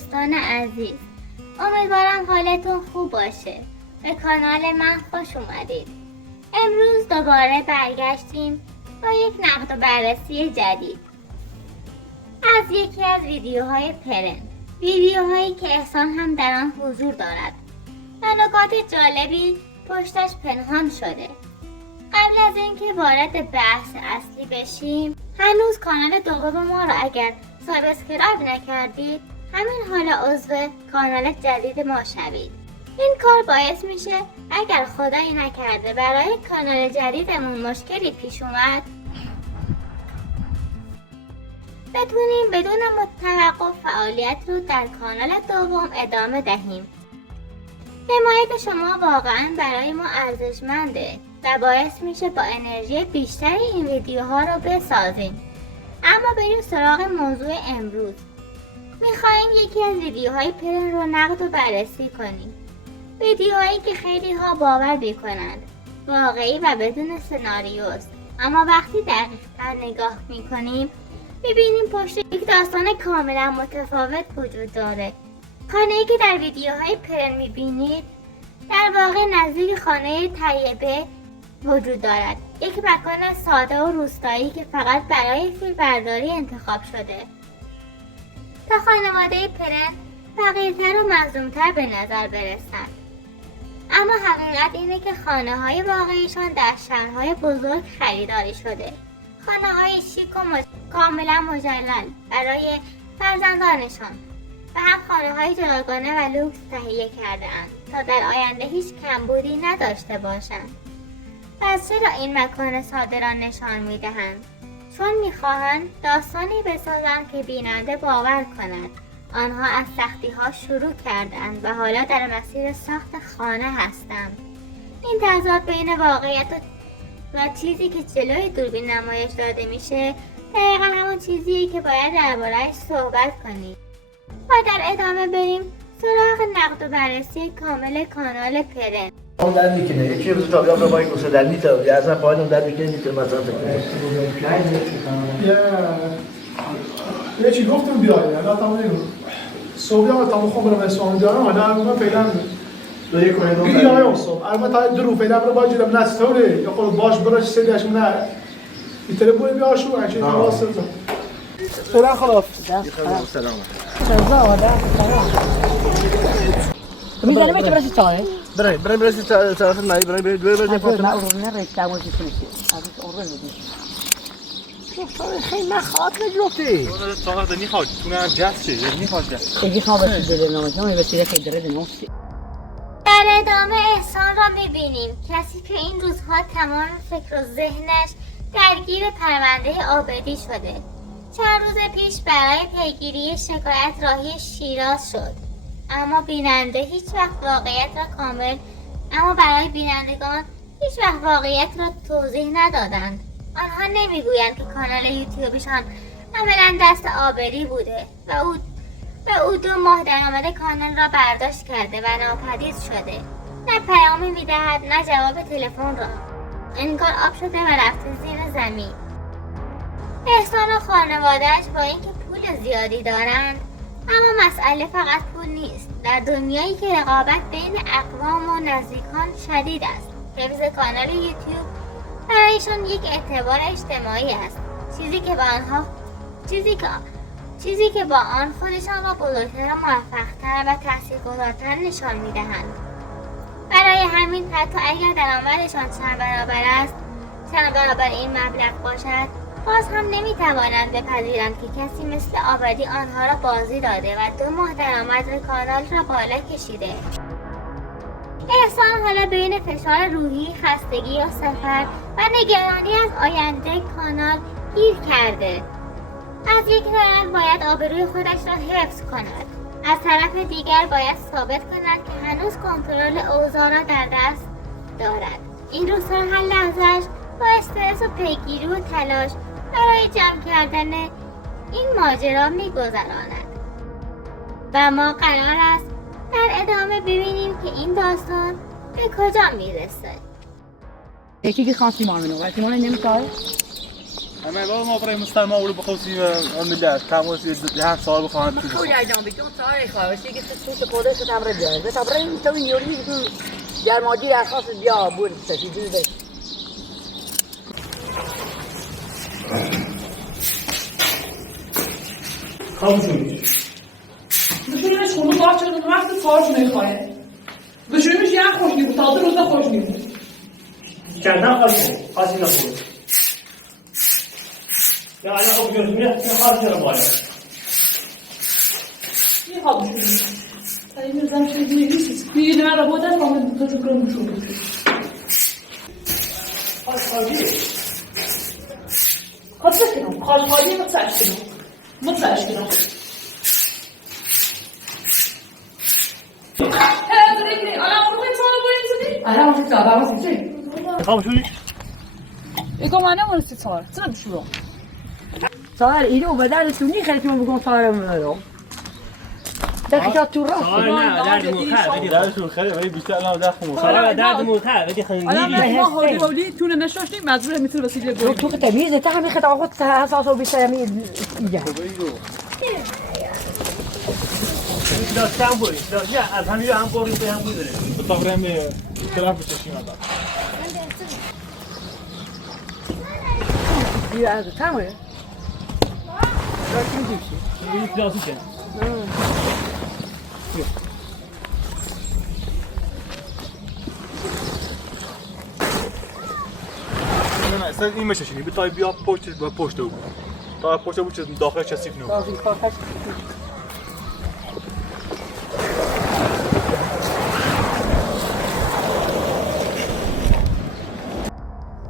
دوستان عزیز، امیدوارم حالتون خوب باشه. به کانال من خوش اومدید. امروز دوباره برگشتیم با یک نقد و بررسی جدید از یکی از ویدیوهای پرن، ویدیوهایی که احسان هم در آن حضور دارد و نکات جالبی پشتش پنهان شده. قبل از اینکه وارد بحث اصلی بشیم، هنوز کانال دوم ما را اگر سابسکرایب نکردید همین حالا عضو کانال جدید ما شوید. این کار باعث میشه اگر خدایی نکرده برای کانال جدیدمون مشکلی پیش اومد بتونیم بدون توقف فعالیت رو در کانال دوم ادامه دهیم. حمایت شما واقعا برای ما ارزشمنده و باعث میشه با انرژی بیشتری این ویدیوها رو بسازیم. اما بریم سراغ موضوع امروز. میخوایم یکی از ویدیوهای پرن رو نقد و بررسی کنیم. ویدیوهایی که خیلی ها باور میکنند واقعی و بدون سناریوست، اما وقتی دقیق‌تر نگاه میکنیم میبینیم پشت یک داستان کاملا متفاوت وجود داره. خانه‌ای که در ویدیوهای پرن میبینید در واقع نزدیک خانه طیبه وجود دارد، یک مکان ساده و روستایی که فقط برای فیلمبرداری انتخاب شده تا خانواده پرن فقیرتر و مظلومتر به نظر برسند. اما حقیقت اینه که خانه های واقعیشان در شهرهای بزرگ خریداری شده، خانه های شیک و کاملا مجلل برای فرزندانشان و هم خانه های جداگانه و لوکس تهیه کرده اند تا در آینده هیچ کمبودی نداشته باشند. پس چرا این مکان ساده را نشان میدهند؟ چون میخواهند داستانی بسازند که بیننده باور کند آنها از سختی ها شروع کردند و حالا در مسیر ساخت خانه هستند. این تضاد بین واقعیت و چیزی که جلوی دوربین نمایش داده میشه دقیقا همون چیزیه که باید درباره‌اش صحبت کنیم و در ادامه بریم سراغ نقد و بررسی کامل کانال پرن. اون در میکنه یکی روز تا بیام با گوشه در میتونه یا اصلا پایین در میکنه میتونه مثلا یه چی گفتم بیای الان تمام صبح تمام خوب رو اسفان دارم انا من فعلا دو یک کنه بیای صبح البته درو فعلا رو باید جلب نستوره یا خود باش براش سریش نه تلفن بیا شو اگه تواصل فعلا خلاص سلام میذاره میشه برای چاره برای طرف نایی برای نه اون رکتامو چیزی خیلی نخواد نگفتی طاقت میخواد تونه جست چه میخواد اگه خواب داره نامه وسیله خیلی داره نوستی. در ادامه احسان را میبینیم، کسی که این روزها تمام فکر و ذهنش درگیر پرونده عابدی شده. چند روز پیش برای پیگیری شکایت راهی شیراز شد، اما برای بینندگان هیچ وقت واقعیت را توضیح ندادند. آنها نمیگویند که کانال یوتیوبشان عملاً دست عابدی بوده و او 2 ماه درآمد کانال را برداشت کرده و ناپدید شده. نه پیامی میدهد نه جواب تلفن را، انگار آب شده و رفته زیر زمین. احسان و خانواده‌اش با اینکه پول زیادی دارند، اما مسئله فقط پول نیست. در دنیایی که رقابت بین اقوام و نزدیکان شدید است، حفظ کانال یوتیوب برایشان یک اعتبار اجتماعی است، چیزی که با آن خودشان را بزرگتر و موفق‌تر و تاثیرگذارتر نشان می‌دهند. برای همین حتی اگر درآمدشان چند برابر این مبلغ باشد، باز هم نمی‌توانند بپذیرند که کسی مثل عابدی آنها را بازی داده و 2 ماه درآمد کانال را بالا کشیده. احسان حالا بین فشار روحی، خستگی و سفر و نگرانی از آینده کانال گیر کرده. از یک طرف باید آبروی خودش را حفظ کند، از طرف دیگر باید ثابت کند که هنوز کنترل اوضاع را در دست دارد. این روزها هر لحظه‌اش با استرس و پیگیری و تلاش برای جمع کردن این ماجرا می‌گذراند و ما قرار است در ادامه ببینیم که این داستان به کجا میرسه. یکی که خاصی ما منو وقتی ما نمی‌کنه اما با ما برای مستلم اول بخوسی ملت تماسی ده سال بخوام تو خوی ایام بگم سوال خواهش که تو خودت تمرین بیار تا برای تو نیوری که در ماجی اساس بیا بود سفیدی ده خاموشی بتونیش خونو باشه و وقت کارش میخواه بشونیش یک خوش میبود تازه روزا خوش میبود کردن خاصی نخورد یا الان خب جزمونه خاصی رو باید یه خواب بشونیش این میزم چیزی نیست دیگه نره بودن با من دوتا کنم بشون خاصی کنم خاصی مطلعش کنم صار اینو بدل سونی خیلیتون بگم صارم رو دقیقا تو راست نه درد موخه بدی درشون خیلی ولی بیشتر الان دخم درد موخه بدی خیلی ما هولی هولی تونه نشاشتیم مجبور مثل وسیله تو گوی تمیز تا همین خطا خود اساسو بیشتر میگه داشتم بود داشت از همین هم قربی به هم بوده بطاقرم طرف بچشیم الان بیا از تمام این کلاسیکه نه اصلا این مششینی به تای بیا پشت با پشت او تا پشت بود چه داخل چسیف نو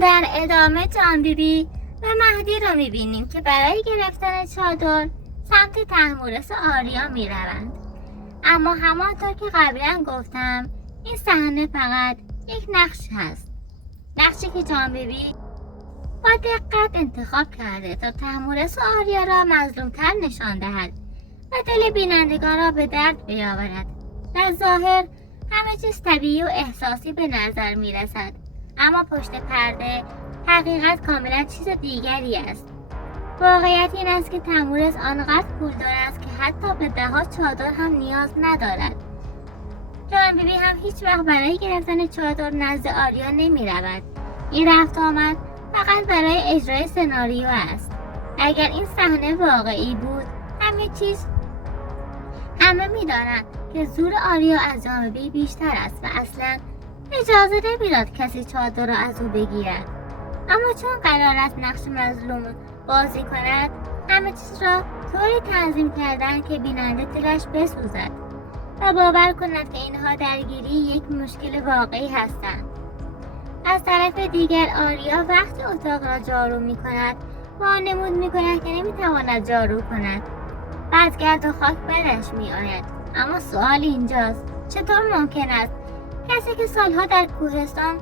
در ادامه جان بیبی و مهدی را میبینیم که برای گرفتن چادر سمت طهمورث آریا میروند. اما همانطور که قبلا گفتم این صحنه فقط یک نقش هست. نقشی که جان بیبی با دقت انتخاب کرده تا طهمورث و آریا را مظلومتر نشان دهد و دل بینندگان را به درد بیاورد. در ظاهر همه چیز طبیعی و احساسی به نظر می رسد، اما پشت پرده حقیقت کاملا چیز دیگری است. واقعیت این است که طهمورث آنقدر پولدار است که حتی به 10 چادر هم نیاز ندارد. جان بیبی هم هیچ وقت برای گرفتن چادر نزد آریا نمی رود. این رفت آمد فقط برای اجرای سناریو است. اگر این صحنه واقعی بود همه می دانند که زور آریا از جان بیبی بیشتر است و اصلا اجازه نمیداد کسی چادر را از او بگیرد. اما چون قرار است نقش مظلوم بازی کند، همه چیز را طوری تنظیم کردند که بیننده دلش بسوزد و باور کند که اینها درگیری یک مشکل واقعی هستند. از طرف دیگر آریا وقتی اتاق را جارو می کند وانمود می کند که نمی تواند جارو کند. بعد گرد و خاک بدش می آید. اما سوال اینجاست چطور ممکن است کسی که سالها در کوهستان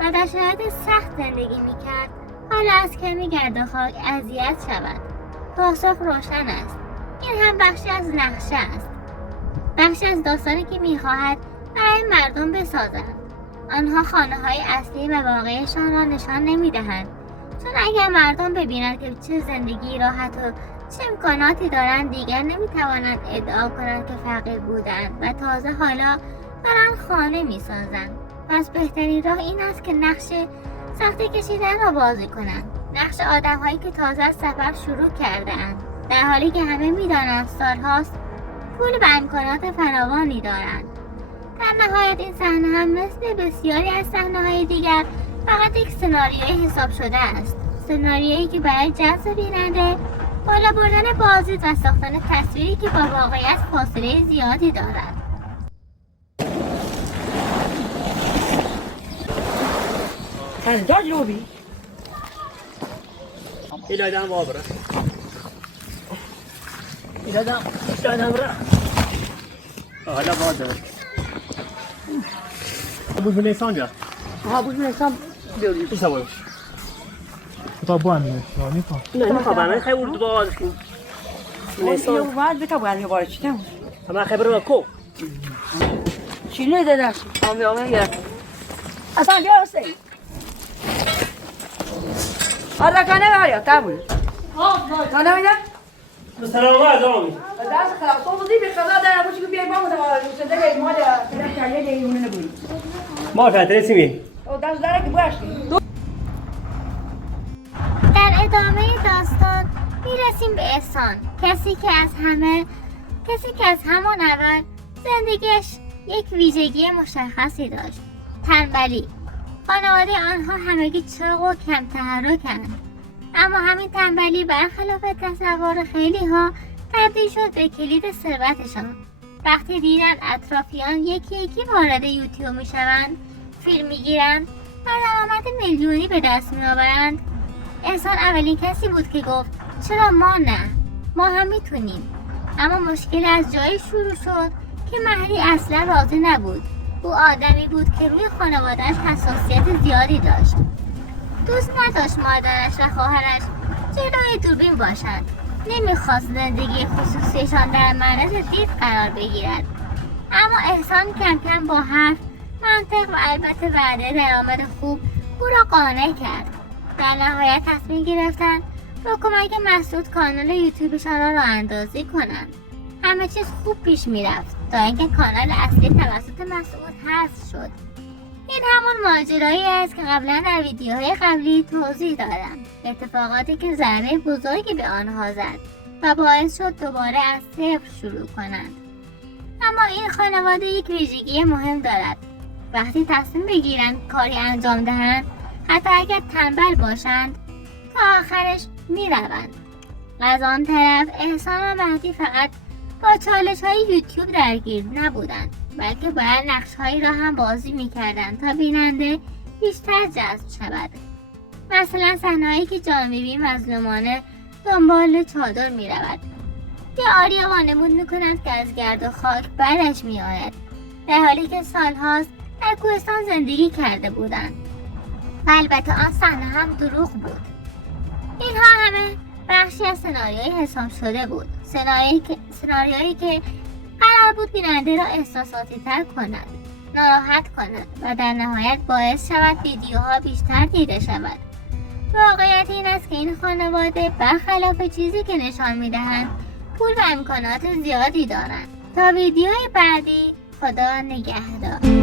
و در شرایط سخت زندگی می کرد حالا از کمی گرد و خاک اذیت شود؟ پاسخ روشن است. این هم بخشی از نقشه است، بخشی از داستانی که می خواهد برای مردم بسازند. آنها خانه های اصلی و واقعیشان را نشان نمی دهند، چون اگر مردم ببینند که چه زندگی راحت و چه امکاناتی دارند دیگر نمی توانند ادعا کنند که فقیر بودند و تازه حالا دارند خانه می سازند. پس بهترین راه این است که نقش سختی کشیدن را بازی کنند، نقش آدم هایی که تازه از سفر شروع کرده اند، در حالی که همه می دانند سالهاست پول و امکانات فراوانی دارند. در نهایت این صحنه هم مثل بسیاری از صحنه‌های دیگر فقط یک سناریوی حساب شده است، سناریویی که برای جذب بیننده، بالا بردن بازی و ساختن تصویری که با واقعیت فاصله زیادی دارد. خندار لوبی ایلادم وابره ایلادم را حالا باده بود من نیسان جا ها بود نسام بیاری ایسا باید تا با هم نیفا نه نخواه من خیلی اول دو آدش کن نیسان باید بتا باید میباره چی تمون همه خبر رو کو چی نیده دست آمه گرد اصلا بیا هسته هذا كان يا تابل كان وين سلامات عمي داس خلاص صوتي بخلاص انا مش بيبي ما متدري ما ده تركع يدي من نقول ما فات رسمي او داس دارك باش در ادامه داستان میرسیم به احسان، کسی که از همان اول زندگیش یک ویژگی مشخصی داشت: تنبلی. خانواده آنها همگی چاق و کم تحرکند، اما همین تنبلی برخلاف تصور خیلی ها تبدیل شد به کلید ثروتشان. وقتی دیدن اطرافیان یکی یکی وارد یوتیوب میشوند، فیلم میگیرند و درآمد میلیونی به دست میآورند، احسان اولین کسی بود که گفت چرا ما نه؟ ما هم میتونیم. اما مشکل از جایی شروع شد که مهدی اصلا راضی نبود. او آدمی بود که روی خانواده‌اش حساسیت زیادی داشت. دوست نداشت مادرش و خواهرش جلوی دوربین باشند. نمیخواست زندگی خصوصیشان در معرض دید قرار بگیرد. اما احسان کم کم با حرف، منطق و البته وعده درآمد خوب او را قانع کرد. در نهایت تصمیم گرفتند با کمک مسعود کانال یوتیوبشان را راه اندازی کنند. همه چیز خوب پیش میرفت تا اینکه کانال اصلی توسط مسعود حذف شد. این همون ماجرایی است که قبلا در ویدیوهای قبلی توضیح دادم. اتفاقاتی که ضربه بزرگی به آنها زد و باعث شد دوباره از صفر شروع کنند. اما این خانواده یک ویژگی مهم دارد. وقتی تصمیم بگیرند کاری انجام دهند، حتی اگر تنبل باشند، تا آخرش میروند. از آن طرف احسان و مهدی فقط با چالش های یوتیوب درگیر نبودند، بلکه باید نقش هایی را هم بازی میکردند تا بیننده بیشتر جذب شود. مثلا صحنه‌هایی که جان بیبی مظلومانه دنبال چادر میرود یا آریا وانمود میکند که از گرد و خاک برش میآید، در حالی که سالهاست در کوهستان زندگی کرده بودند. و البته آن صحنه هم دروغ بود. اینها همه بخشی از سناریوی حساب شده بود، سناریویی که قرار بود بیننده را احساساتی تر کند، ناراحت کند و در نهایت باعث شود ویدیوها بیشتر دیده شود. واقعیت این است که این خانواده برخلاف چیزی که نشان میدهند پول و امکانات زیادی دارند. تا ویدیوی بعدی، خدا نگهدار.